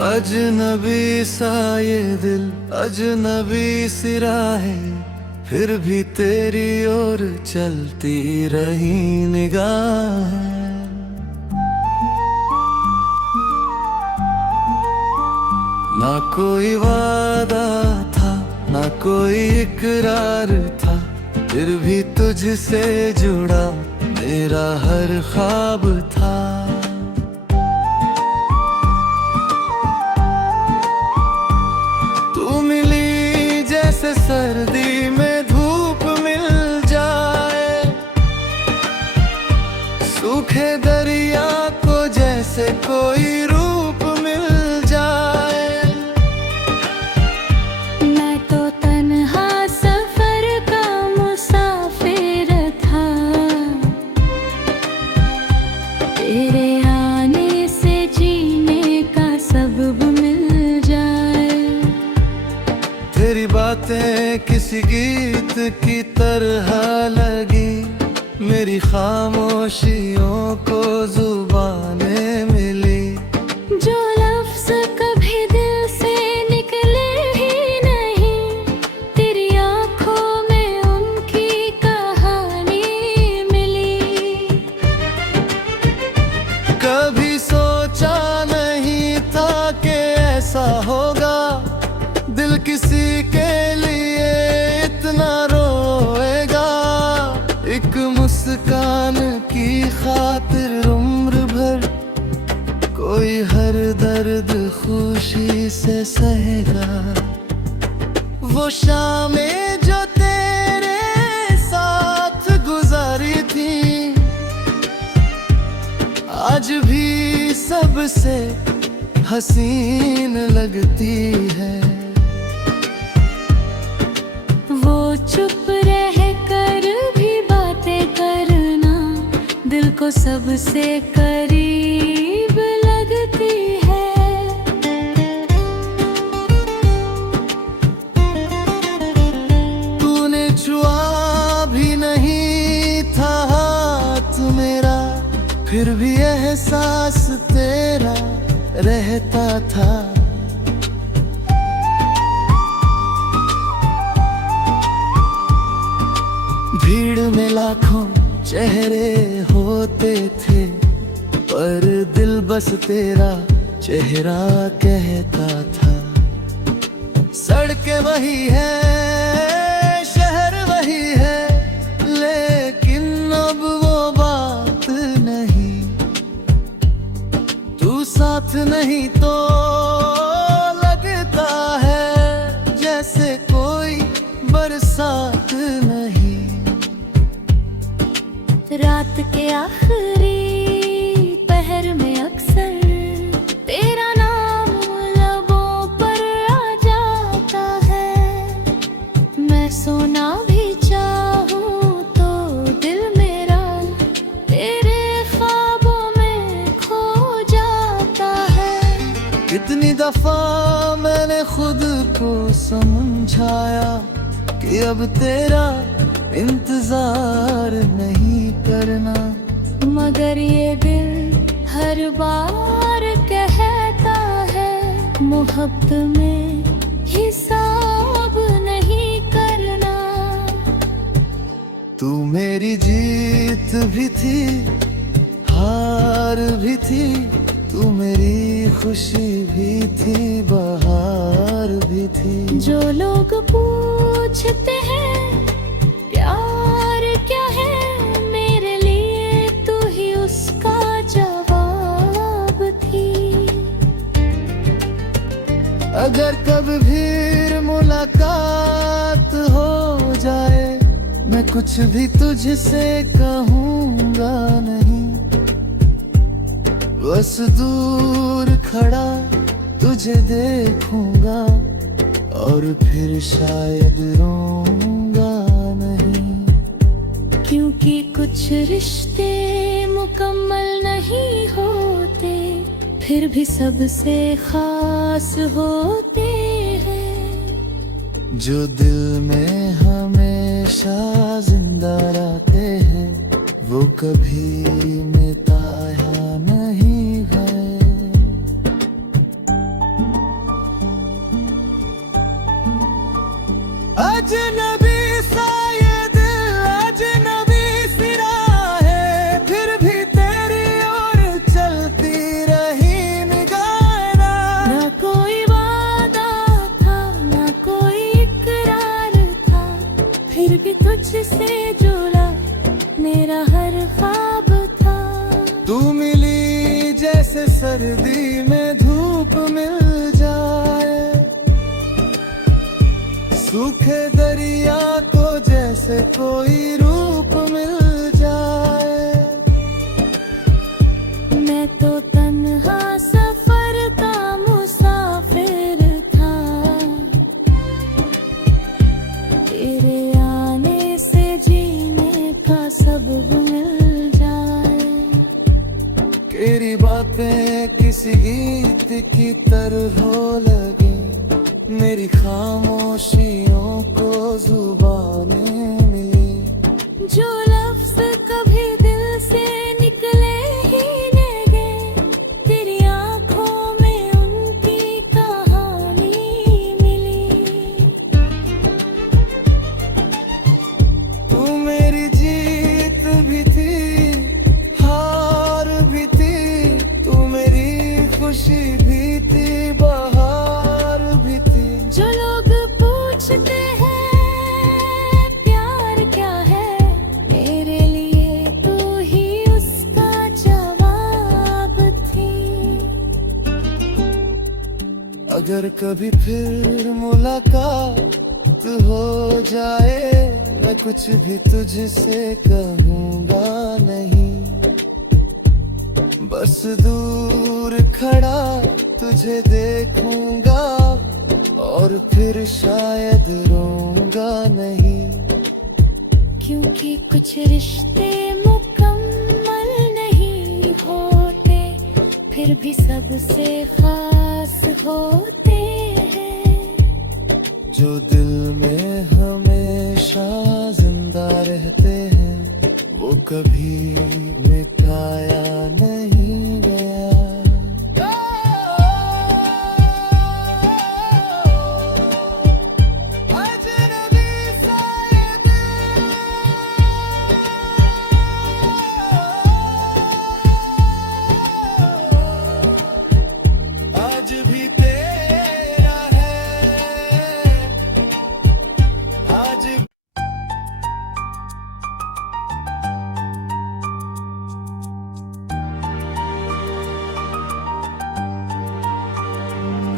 अजनबी सा ये दिल, अजनबी सी राहें, फिर भी तेरी ओर चलती रही निगाहें। ना कोई वादा था, ना कोई इकरार था, फिर भी तुझसे जुड़ा मेरा हर ख्वाब था। तू मिली जैसे सर्दी में धूप मिल जाए, सूखे दरिया को जैसे कोई रूप मिल जाए। मैं तो तन्हा सफर का मुसाफिर था, तेरे आने से जीने का सबब मिल जाए। तेरी बातें किसी गीत की तरह लगी, मेरी खामोशियों को जुबानें मिली। जो लफ्ज़ कभी दिल से निकले ही नहीं, तेरी आँखों में उनकी कहानी मिली। कभी सोचा नहीं था कि ऐसा होगा, दिल किसी के लिए इतना रोएगा। एक मुस्कान की खातिर उम्र भर कोई हर दर्द खुशी से सहेगा। वो शामें जो तेरे साथ गुजारी थी, आज भी सबसे हसीन लगती है। वो चुप रह कर भी बातें करना, दिल को सबसे करीब लगती है। तूने छुआ भी नहीं था हाथ मेरा, फिर भी एहसास तेरा रहता था। भीड़ में लाखों चेहरे होते थे, पर दिल बस तेरा चेहरा कहता था। सड़कें वही है, शहर वही है, लेकिन अब वो बात नहीं। तू साथ नहीं तो लगता है जैसे कोई बरसात नहीं। रात के आखिरी पहर में अक्सर तेरा नाम लबों पर आ जाता है। मैं सोना भी चाहूँ तो दिल मेरा तेरे ख्वाबों में खो जाता है। कितनी दफा मैंने खुद को समझाया कि अब तेरा इंतजार नहीं करना, मगर ये दिल हर बार कहता है मोहब्बत में हिसाब नहीं करना। तू मेरी जीत भी थी, हार भी थी, तू मेरी खुशी भी थी, बहार भी थी। जो लोग पूछते हैं प्यार क्या है, मेरे लिए तू ही उसका जवाब थी। अगर कभी भी मुलाकात हो जाए, मैं कुछ भी तुझसे कहूँगा नहीं। बस दूर खड़ा तुझे देखूंगा और फिर शायद रोऊंगा नहीं। क्योंकि कुछ रिश्ते मुकम्मल नहीं होते, फिर भी सबसे खास होते हैं। जो दिल में हमेशा जिंदा रहते हैं, वो कभी मिटाया नहीं है। अजनबी सा ये दिल, अजनबी सी राहें, फिर भी तेरी ओर चलती रही निगाहें। ना कोई वादा था, ना कोई इकरार था, फिर भी तुझसे जुड़ा मेरा हर ख्वाब था। तू मिली जैसे सर्दी में धूप मिल जाए, सूखे दरिया को जैसे कोई रूप मिल जाए। मैं तो तन्हा सफर का मुसाफिर था, तेरे आने से जीने का सबब मिल जाए। तेरी बातें किसी गीत की तरह लगी, मेरी खामोशियों को जुबानें मिली। जो लफ्ज कभी दिल से निकले ही नहीं गए, तेरी आंखों में उनकी कहानी मिली। तू मेरी जीत भी थी, हार भी थी, तू मेरी खुशी भी थी, बहार भी थी। जो लोग पूछते हैं प्यार क्या है, मेरे लिए तू ही उसका जवाब थी। अगर कभी फिर मुलाकात हो जाए, मैं कुछ भी तुझसे कहूँगा नहीं, बस दूर खड़ा तुझे देखूंगा और फिर शायद रोऊंगा नहीं। क्योंकि कुछ रिश्ते मुकम्मल नहीं होते, फिर भी सबसे खास होते हैं। जो दिल में हमेशा जिंदा रहते हैं, वो कभी मिटाया नहीं गया। अजनबी सा ये दिल, आज भी तेरा है, आज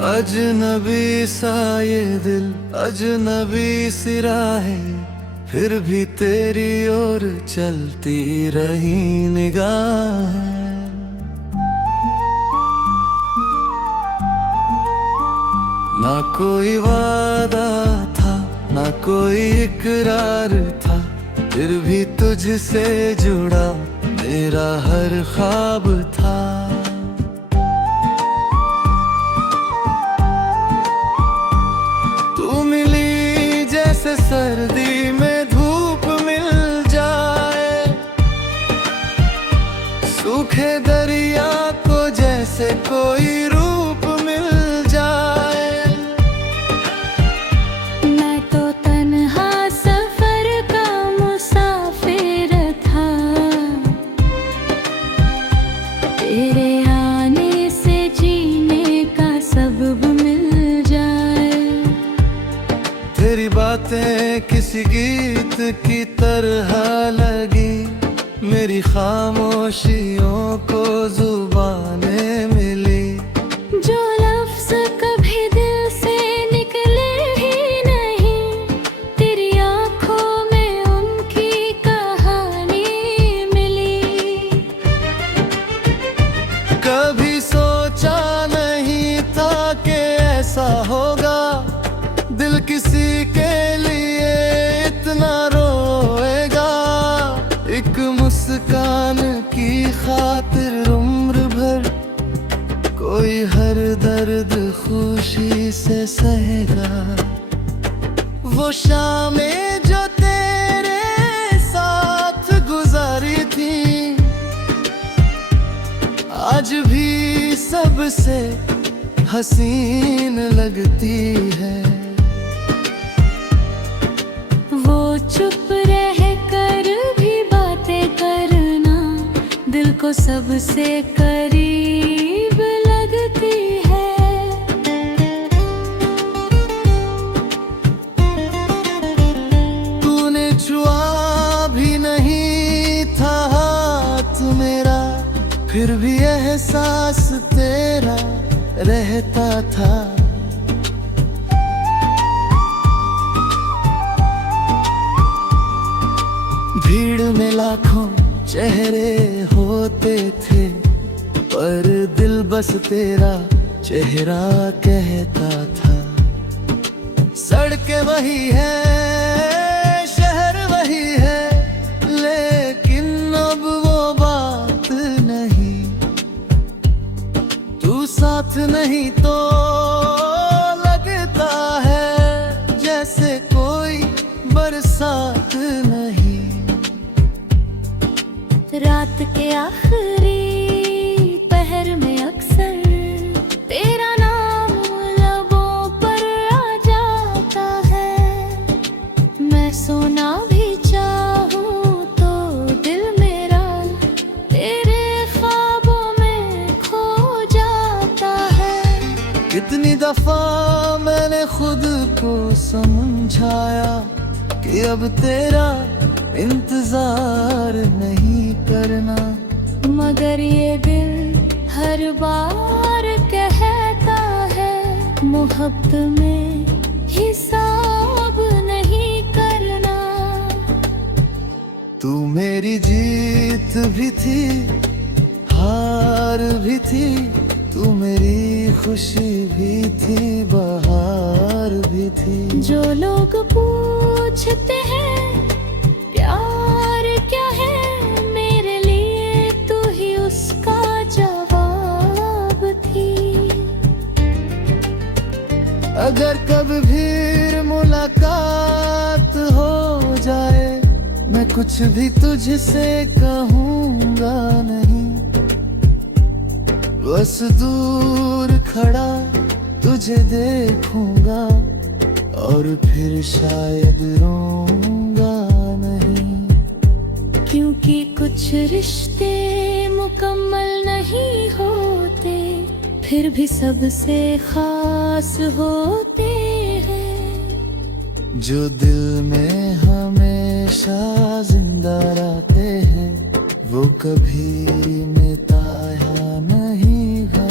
अजनबी सा ये दिल, अजनबी सी राहें, फिर भी तेरी ओर चलती रही निगाहें। ना कोई वादा था, ना कोई इकरार था, फिर भी तुझसे जुड़ा मेरा हर ख्वाब था। तू मिली जैसे सर्दी में धूप मिल जाए, सूखे दरिया को जैसे कोई रूप मिल जाए। मैं तो तन्हा सफर का मुसाफिर था, तेरे आने से जीने का सबब मिल जाए। तेरी बातें किसी गीत की तरह लगी, मेरी खामोशियों को जुबानें मिली। जो लफ्ज कभी दिल से निकले ही नहीं, तेरी आंखों में उनकी कहानी मिली। कभी सोचा नहीं था कि ऐसा होगा, दिल किसी के लिए इतना रोएगा। एक मुस्कान की खातिर उम्र भर कोई हर दर्द खुशी से सहेगा। वो शामें जो तेरे साथ गुजारी थी, आज भी सबसे हसीन लगती है। चुप रह कर भी बातें करना दिल को सबसे करीब लगती है। तूने छुआ भी नहीं था हाथ मेरा, फिर भी एहसास तेरा रहता था। भीड़ में लाखों चेहरे होते थे, पर दिल बस तेरा चेहरा कहता था। सड़कें वही है, शहर वही है, लेकिन अब वो बात नहीं। तू साथ नहीं तो लगता है जैसे कोई बरसात नहीं। रात के आखिरी पहर में अक्सर तेरा नाम लबों पर आ जाता है। मैं सोना भी चाहूं तो दिल मेरा तेरे ख्वाबों में खो जाता है। कितनी दफा मैंने खुद को समझाया कि अब तेरा इंतजार नहीं करना, मगर ये दिल हर बार कहता है मोहब्बत में हिसाब नहीं करना। तू मेरी जीत भी थी, हार भी थी, तू मेरी खुशी भी थी, बहार भी थी। जो लोग पूछते हैं प्यार क्या है, मेरे लिए तू ही उसका जवाब थी। अगर कभी भी मुलाकात हो जाए, मैं कुछ भी तुझसे कहूँगा नहीं। बस दूर खड़ा तुझे देखूंगा और फिर शायद रोऊंगा नहीं। क्योंकि कुछ रिश्ते मुकम्मल नहीं होते, फिर भी सबसे खास होते हैं। जो दिल में हमेशा जिंदा रहते हैं, वो कभी मिटाया नहीं है।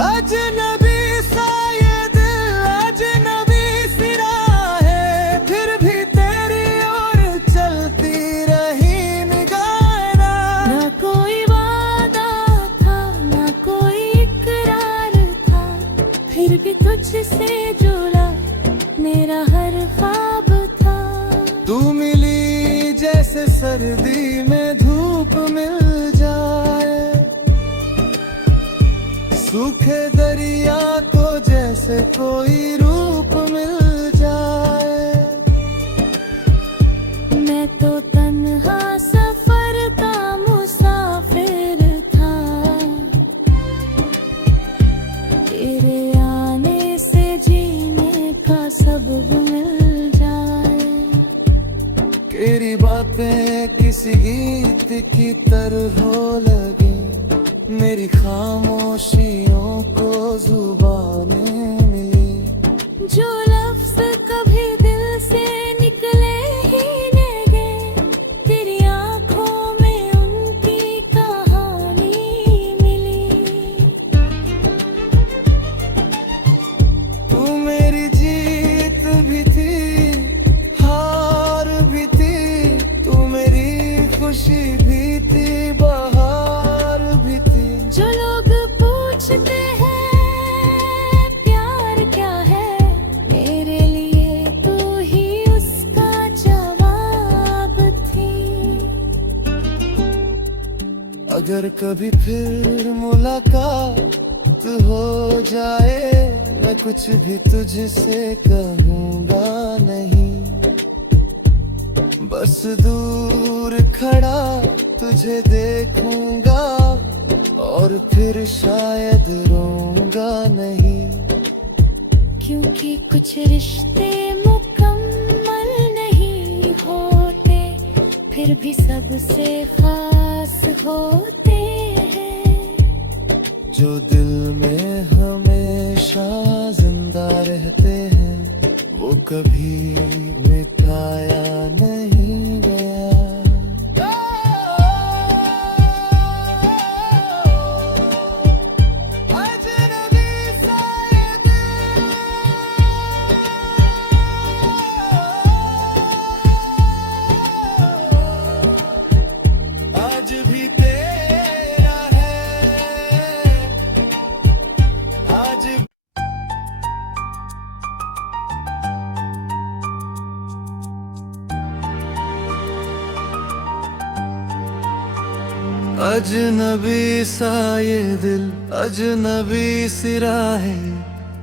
अजनबी सा ये दिल, अजनबी सी राहें, फिर भी तेरी ओर चलती रही निगाहें। ना कोई वादा था, ना कोई इकरार था, फिर भी तुझसे जुड़ा मेरा हर ख्वाब था। तू मिली जैसे सर्दी में धूप मिल जाए, सूखे दरिया को जैसे कोई रूप मिल जाए। मैं तो तन्हा सफर का मुसाफिर था, तेरे आने से जीने का सबब मिल जाए। तेरी बातें किसी गीत की तरह लगी, मेरी खामोशियों को जुबानें मिली। जो लफ्ज कभी दिल से निकले ही नहीं गए, तेरी आंखों में उनकी कहानी मिली। तू मेरी जीत भी थी, हार भी थी, तू मेरी खुशी भी थी, बहार भी थी। जो लोग पूछते हैं प्यार क्या है, मेरे लिए तू ही उसका जवाब थी। अगर कभी फिर मुलाकात हो जाए, मैं कुछ भी तुझसे कहूँगा नहीं। बस दूर खड़ा तुझे देखूंगा और फिर शायद रोऊंगा नहीं। क्योंकि कुछ रिश्ते मुकम्मल नहीं होते, फिर भी सबसे खास होते हैं। जो दिल में हमेशा जिंदा रहते हैं, वो कभी मिटाया नहीं गया। आज भी तेरा है, आज अजनबी सा ये दिल, अजनबी सी राहें,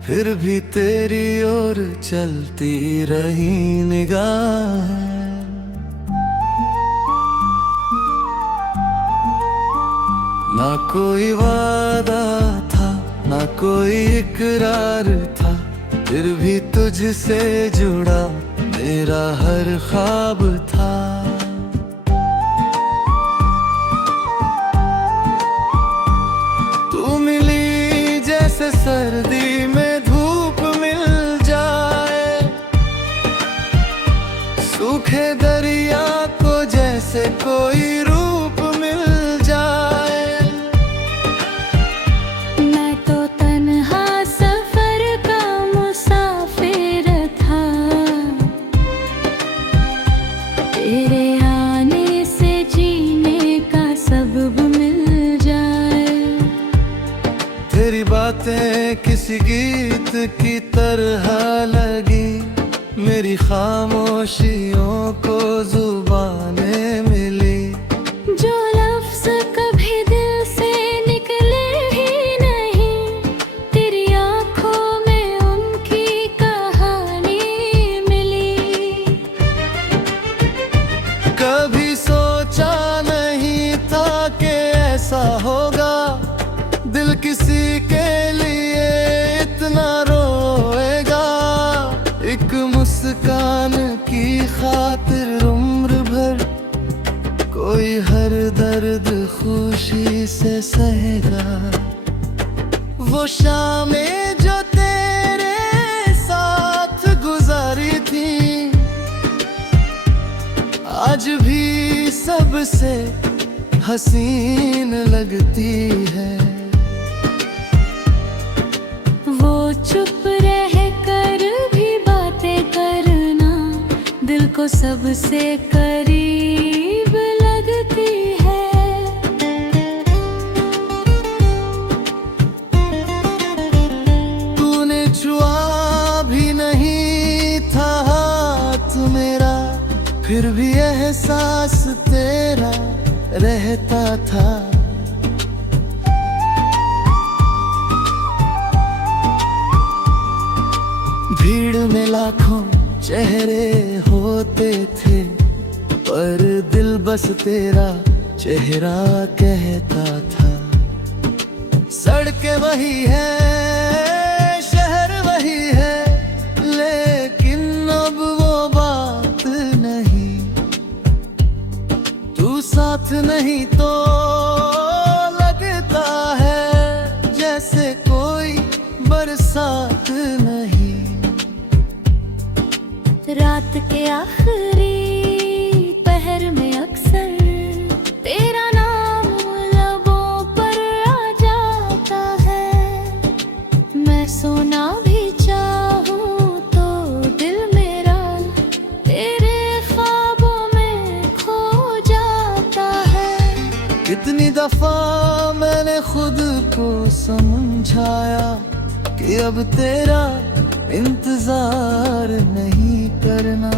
फिर भी तेरी ओर चलती रही निगाहें। ना कोई वादा था, ना कोई इकरार था, फिर भी तुझसे जुड़ा मेरा हर ख्वाब था। तू मिली जैसे सर्दी में धूप मिल जाए, सूखे दरिया को जैसे कोई रूप मिल जाए। मैं तो तन्हा सफर का मुसाफिर था, तेरे आने से जीने का सबब मिल जाए। तेरी बातें किसी गीत की तरह लगी, मेरी खामोशियों को जुबानें मिली। जो लफ्ज़ कभी दिल से निकले ही नहीं, तेरी आँखों में उनकी कहानी मिली। कभी सोचा नहीं था कि ऐसा होगा, दिल किसी के लिए इतना रोएगा। एक मुस्कान की खातिर उम्र भर कोई हर दर्द खुशी से सहेगा। वो शामें जो तेरे साथ गुजारी थी, आज भी सबसे हसीन लगती है। वो चुप रह कर भी बातें करना, दिल को सबसे करीब लगती है। तूने छुआ भी नहीं था हाथ मेरा, फिर भी एहसास तेरा रहता था। भीड़ में लाखों चेहरे होते थे, पर दिल बस तेरा चेहरा कहता था। सड़कें वही है, शहर वही है, लेकिन अब वो बात नहीं। तू साथ नहीं तो लगता है जैसे कोई बरसात नहीं। रात के आखिरी पहर में अक्सर तेरा नाम लबों पर आ जाता है। मैं सोना भी चाहूँ तो दिल मेरा तेरे ख्वाबों में खो जाता है। कितनी दफा मैंने खुद को समझाया कि अब तेरा इंतजार नहीं करना,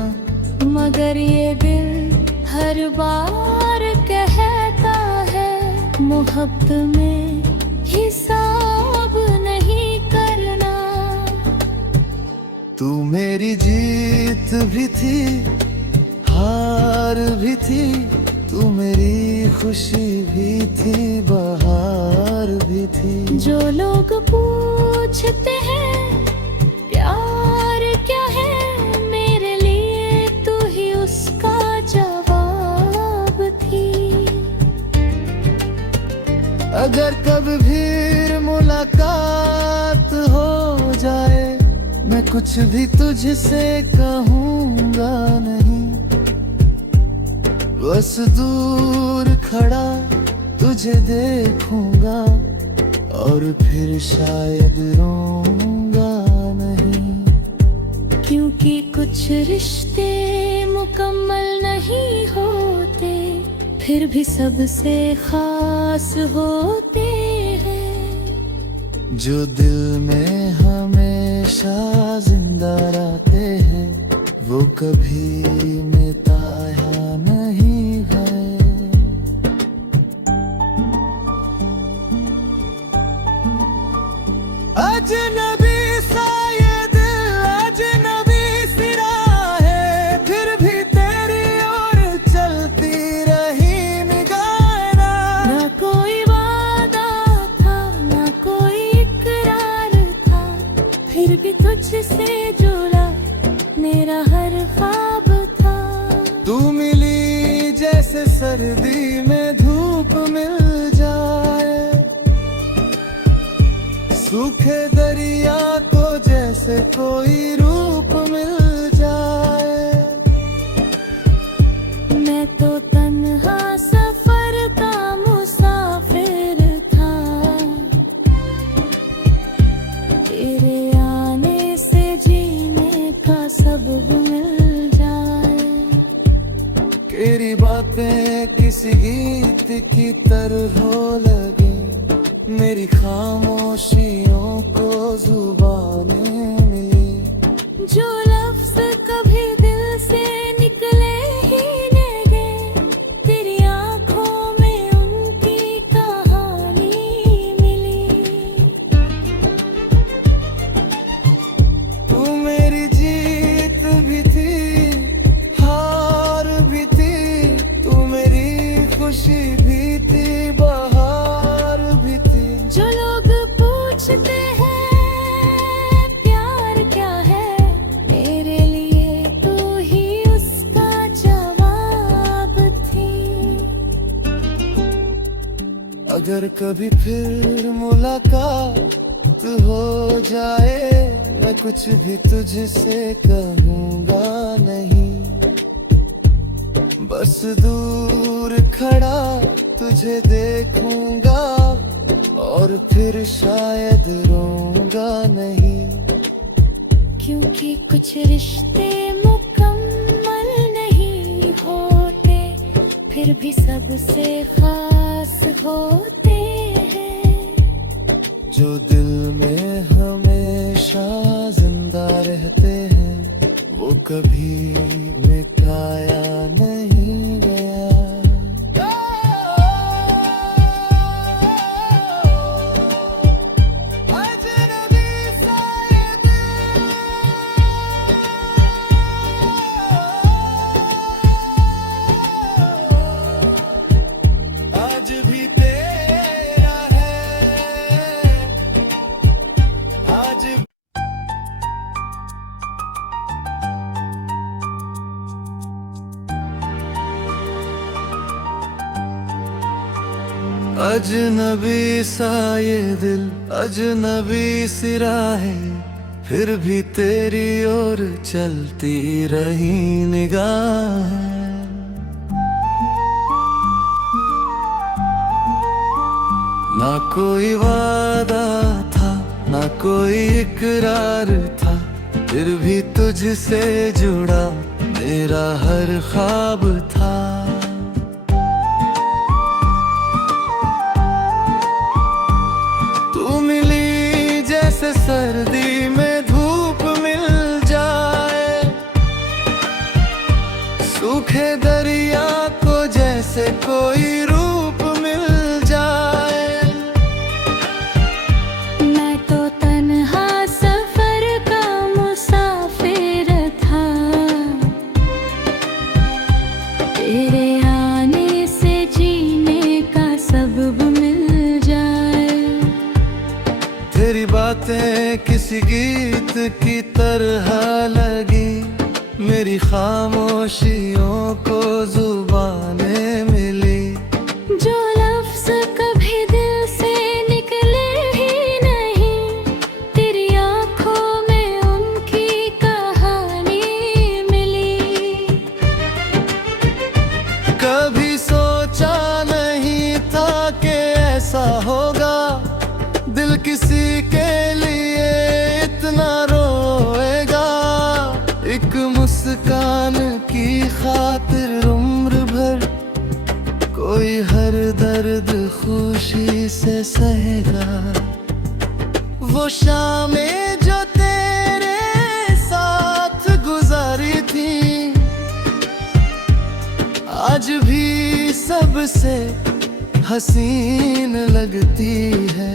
मगर ये दिल हर बार कहता है मोहब्बत में हिसाब नहीं करना। तू मेरी जीत भी थी, हार भी थी, तू मेरी खुशी भी थी, बहार भी थी। जो लोग पूछते हैं प्यार कुछ भी तुझसे कहूँगा नहीं, बस दूर खड़ा तुझे देखूंगा और फिर शायद रोऊंगा नहीं। क्योंकि कुछ रिश्ते मुकम्मल नहीं होते, फिर भी सबसे खास होते हैं। जो दिल में हमेशा जिंदा रहते हैं, वो कभी मिटाया नहीं है। अजनबी सा ये दिल, अजनबी सी राहें, फिर भी तेरी ओर चलती रही निगाहें। ना कोई वादा था, ना कोई इकरार था, फिर भी तुझसे जुड़ा मेरा हर ख्वाब था। तू मिली जैसे सर्दी में धूप मिल जाए, सूखे दरिया को जैसे कोई रूप मिल जाए। मैं तो तन्हा सफर का मुसाफिर था, तेरे आने से जीने का सबब मिल जाए। तेरी बातें किसी गीत की तरह लगे, मेरी खामोशियों को जुबानें मिली। जो लफ्ज कभी दिल से निकले ही नहीं गए, तेरी आंखों में उनकी कहानी मिली। तू मेरी जीत भी थी, हार भी थी, तू मेरी खुशी भी थी, बहार भी थी। जो लोग पूछते हैं प्यार क्या है, मेरे लिए तू ही उसका जवाब थी। अगर कभी फिर मुलाकात हो जाए, मैं कुछ भी तुझसे कहूँगा नहीं, बस दूर खड़ा तुझे देखूंगा और फिर शायद रोऊंगा नहीं। क्योंकि कुछ रिश्ते मुकम्मल नहीं होते, फिर भी सबसे खास होते हैं। जो दिल में हमेशा जिंदा रहते हैं, वो कभी मिटाया नहीं गया। आज भी तेरा है, आज अजनबी सा ये दिल, अजनबी सी राहें, फिर भी तेरी ओर चलती रही निगाहें। ना कोई वादा था, ना कोई इकरार था, फिर भी तुझसे जुड़ा मेरा हर ख्वाब था। तू मिली जैसे सर्दी में धूप मिल जाए, सूखे दरिया को जैसे कोई रूप मिल जाए। मैं तो तन्हा सफर का मुसाफिर था, तेरे आने से जीने का सबब मिल जाए। तेरी बातें किसी गीत की तरह लगी, मेरी खामोशियों को जुबानें मिली। जो लफ्ज कभी दिल से निकले ही नहीं, तेरी आंखों में उनकी खातिर उम्र भर कोई हर दर्द खुशी से सहेगा। वो शामें जो तेरे साथ गुजारी थी आज भी सबसे हसीन लगती है।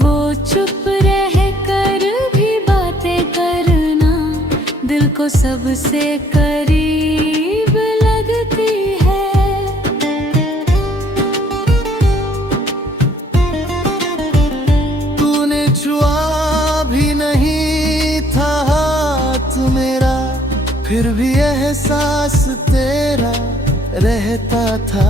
वो चुप रह कर भी बातें करना दिल को सबसे करीब लगती है। तूने छुआ भी नहीं था हाथ मेरा फिर भी एहसास तेरा रहता था।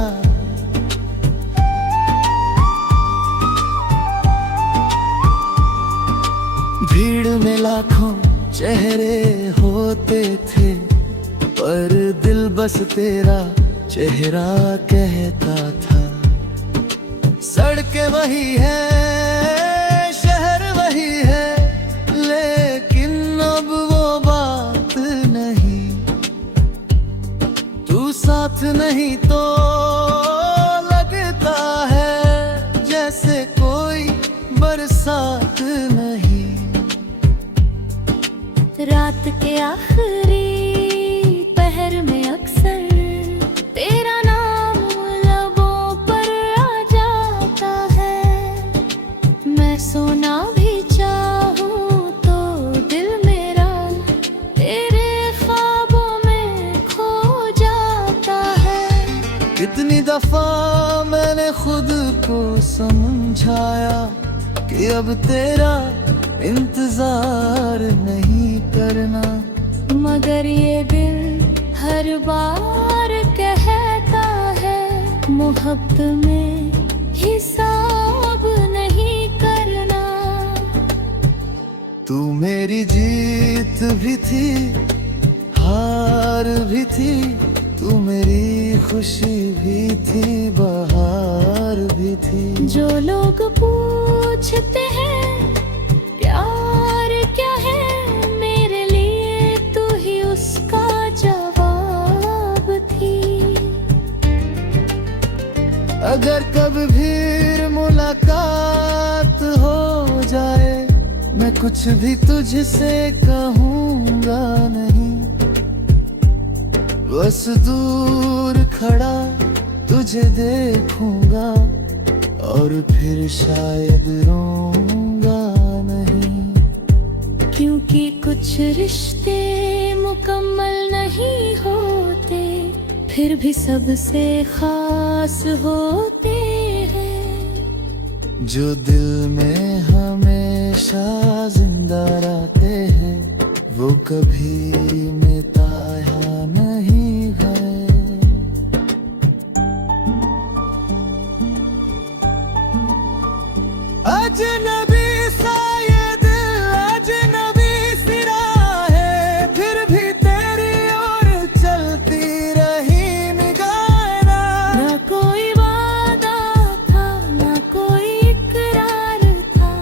भीड़ में लाखों चेहरे होते थे पर दिल बस तेरा चेहरा कहता था। सड़कें वही है शहर वही है लेकिन अब वो बात नहीं। तू साथ नहीं तो लगता है जैसे कोई बरसात नहीं। रात के आखिरी पहर में अक्सर तेरा नाम लबों पर आ जाता है। मैं सोना भी चाहूँ तो दिल मेरा तेरे ख्वाबों में खो जाता है। कितनी दफा मैंने खुद को समझाया कि अब तेरा इंतजार नहीं करना मगर ये दिल हर बार कहता है मोहब्बत में हिसाब नहीं करना। तू मेरी जीत भी थी हार भी थी तू मेरी खुशी भी थी बहार भी थी। जो लोग पूछते हैं प्यार क्या है मेरे लिए तू ही उसका जवाब थी। अगर कभी भी मुलाकात हो जाए मैं कुछ भी तुझसे कहूँगा नहीं। बस दूर खड़ा तुझे देखूंगा और फिर शायद रोऊंगा नहीं। क्योंकि कुछ रिश्ते मुकम्मल नहीं होते फिर भी सबसे खास होते हैं। जो दिल में हमेशा जिंदा रहते हैं वो कभी मिटाया नहीं है। अजनबी सा ये दिल अजनबी सी राह है फिर भी तेरी ओर चलती रही निगाहें। ना कोई वादा था ना कोई इकरार था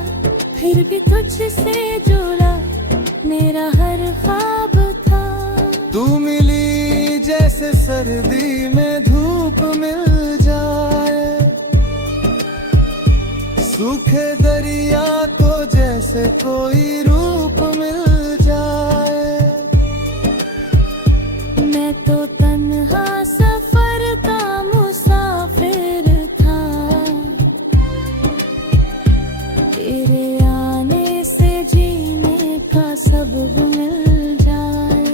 फिर भी तुझसे जुड़ा मेरा हर ख्वाब था। तू मिली जैसे सर्दी में धूप मिल जाए सूखे दरिया को जैसे कोई रूप मिल जाए। मैं तो तन्हा सफर का मुसाफिर था तेरे आने से जीने का सबब मिल जाए।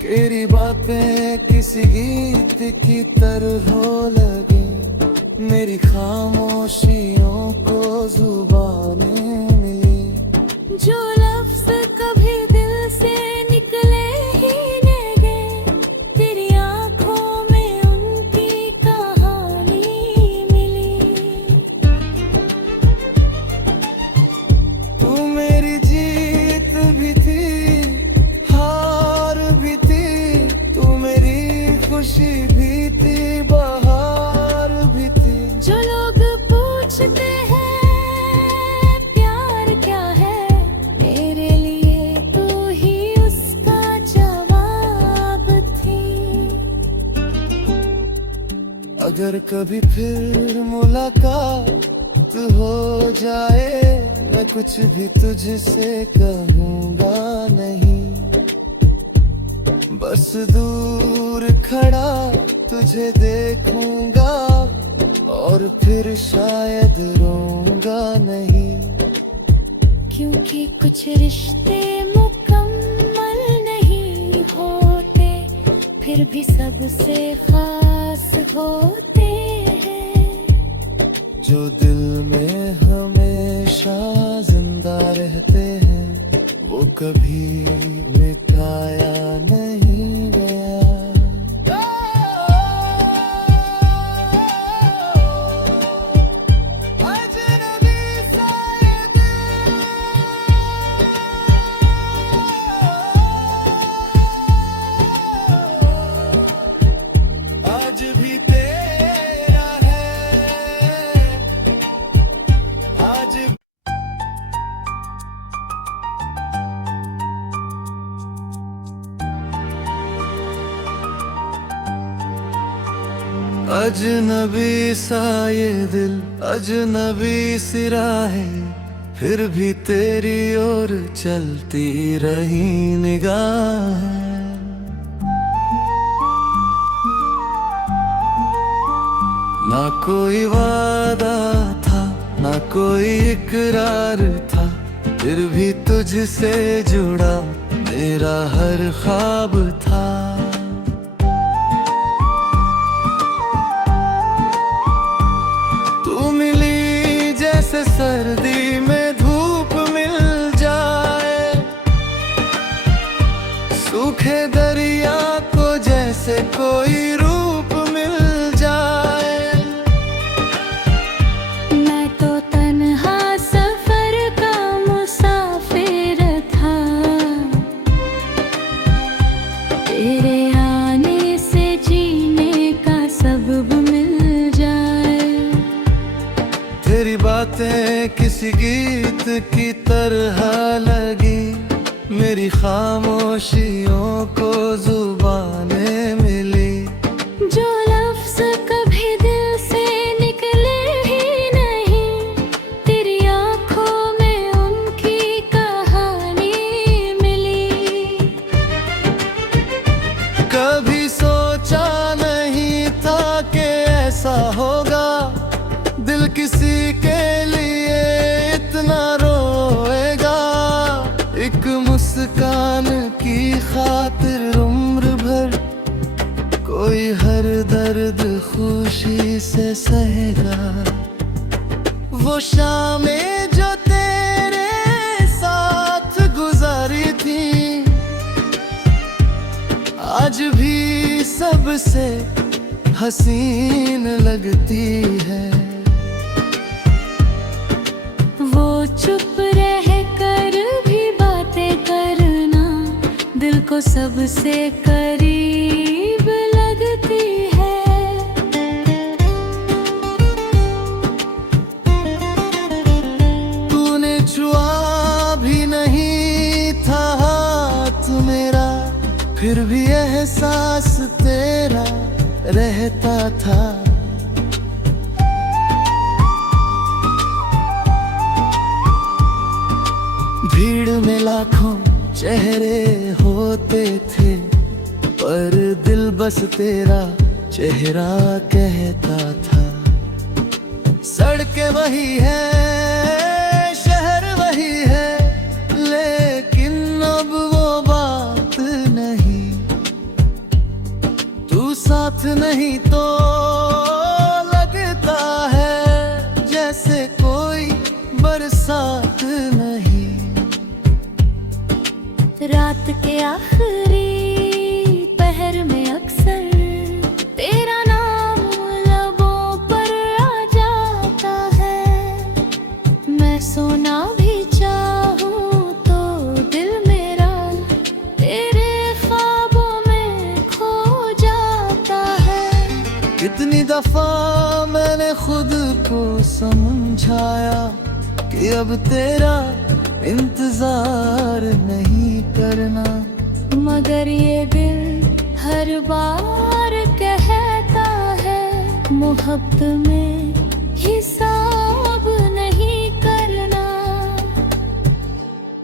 तेरी बातें किसी गीत की तरह लगे मेरी खामोशियों को जुबानें मिली। जो लफ्ज कभी दिल से निकले ही नहीं गए तेरी आंखों में उनकी कहानी मिली। तू मेरी जीत भी थी हार भी थी तू मेरी खुशी भी थी बहार भी थी। जो लोग पूछते अगर कभी फिर मुलाकात हो जाए, मैं कुछ भी तुझसे कहूँगा नहीं, बस दूर खड़ा तुझे देखूंगा और फिर शायद रोऊंगा नहीं। क्योंकि कुछ रिश्ते मुकम्मल नहीं होते, फिर भी सबसे खास होते हैं। जो दिल में हमेशा जिंदा रहते हैं, वो कभी मिटाया नहीं गया। आज भी तेरा है, आज अजनबी सा ये दिल, अजनबी सी राहें, फिर भी तेरी ओर चलती रही निगाहें। ना कोई वादा था, ना कोई इकरार था, फिर भी तुझसे जुड़ा मेरा हर ख्वाब था। तू मिली जैसे सर्दी में धूप मिल जाए, सूखे दरिया को जैसे कोई रूप मिल जाए। मैं तो तन्हा सफर का मुसाफिर था, तेरे आने से जीने का सबब मिल जाए। तेरी बातें किसी गीत की तरह लगी, मेरी खामोशियों को जुबानें मिली। जो लफ्ज़ कभी दिल से निकले ही नहीं, तेरी आँखों में उनकी कहानी मिली। कभी सोचा नहीं था कि ऐसा होगा, दिल किसी के लिए इतना रोएगा। एक मुस्कान की खातिर उम्र भर कोई हर दर्द खुशी से सहेगा। वो शामें जो तेरे साथ गुजारी थी, आज भी सबसे हसीन लगती है। वो चुप रह कर भी बातें करना, दिल को सबसे करीब लगती है। तूने छुआ भी नहीं था हाथ मेरा, फिर भी एहसास तेरा रहता था। भीड़ में लाखों चेहरे होते थे, पर दिल बस तेरा चेहरा कहता था। सड़कें वही है, शहर वही है, लेकिन अब वो बात नहीं। तू साथ नहीं तो लगता है जैसे कोई बरसात नहीं। रात के आखिरी पहर में अक्सर तेरा नाम लबों पर आ जाता है। मैं सोना भी चाहूँ तो दिल मेरा तेरे ख्वाबों में खो जाता है। कितनी दफा मैंने खुद को समझाया कि अब तेरा इंतजार नहीं करना, मगर ये दिल हर बार कहता है मोहब्बत में हिसाब नहीं करना।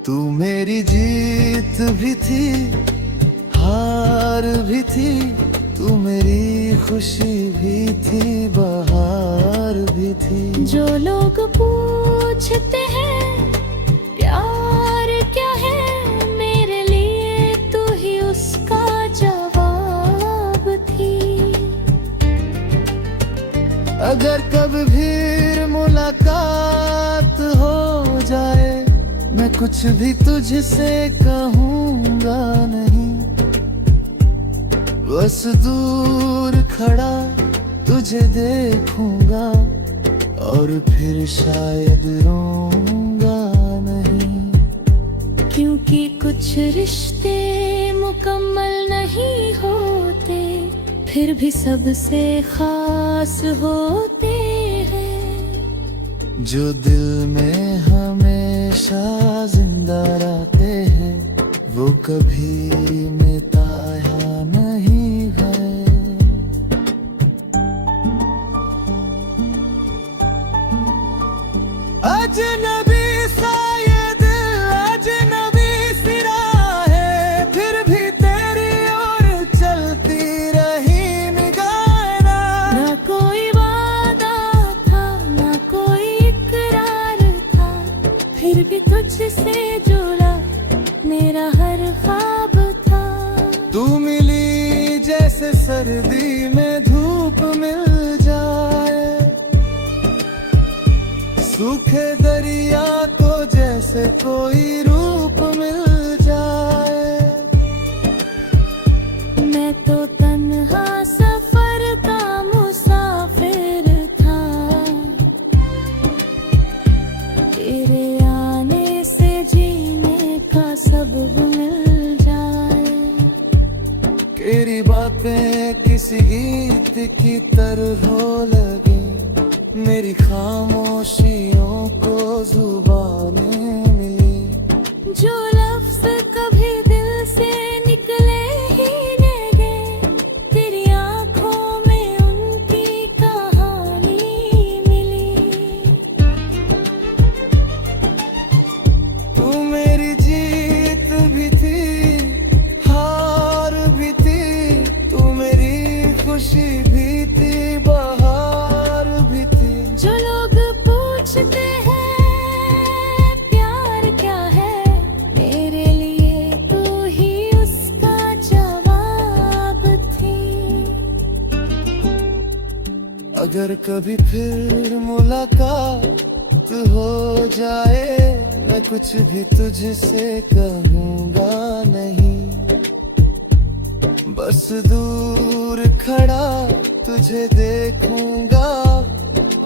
तू मेरी जीत भी थी, हार भी थी, तू मेरी खुशी भी थी, बहार भी थी। जो लोग पूछते हैं प्यार क्या है, मेरे लिए तू ही उसका जवाब थी। अगर कभी फिर मुलाकात हो जाए, मैं कुछ भी तुझसे कहूँगा नहीं, बस दूर खड़ा तुझे देखूंगा और फिर शायद रोऊंगा नहीं। क्योंकि कुछ रिश्ते मुकम्मल नहीं होते, फिर भी सबसे खास होते हैं। जो दिल में हमेशा जिंदा रहते हैं, वो कभी मिटाया नहीं है। अजनबी सा ये दिल, अजनबी सी राहें, फिर भी तेरी ओर चलती रही निगाहें। ना कोई वादा था, ना कोई इकरार था, फिर भी तुझसे जुड़ा मेरा हर ख्वाब था। तू मिली जैसे सर्दी में धूप मिल जाए, सूखे दरिया को जैसे कोई रूप मिल जाए। मैं तो तन्हा सफर का मुसाफिर था, तेरे आने से जीने का सबब मिल जाए। तेरी बातें किसी गीत की तरह हो लगी, मेरी खामोशियों को जुबानें मिली। जो लफ्ज कभी दिल से निकले ही नहीं गए, तेरी आंखों में उनकी कहानी मिली। तू मेरी जीत भी थी, हार भी थी, तू मेरी खुशी भी थी, बहार भी थी। जो लोग पूछते हैं प्यार क्या है, मेरे लिए तू ही उसका जवाब थी। अगर कभी फिर मुलाकात हो जाए, मैं कुछ भी तुझसे कहूँगा नहीं, बस दूर खड़ा तुझे देखूंगा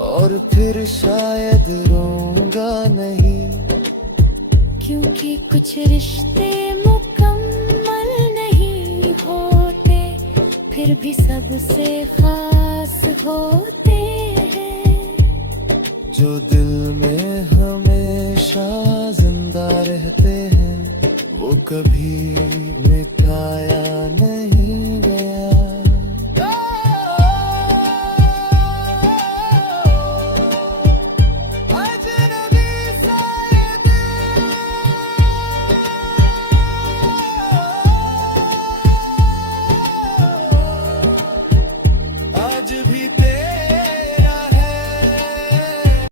और फिर शायद रोऊंगा नहीं। क्योंकि कुछ रिश्ते मुकम्मल नहीं होते, फिर भी सबसे खास होते हैं। जो दिल में हमेशा जिंदा रहते हैं, वो कभी मिटाया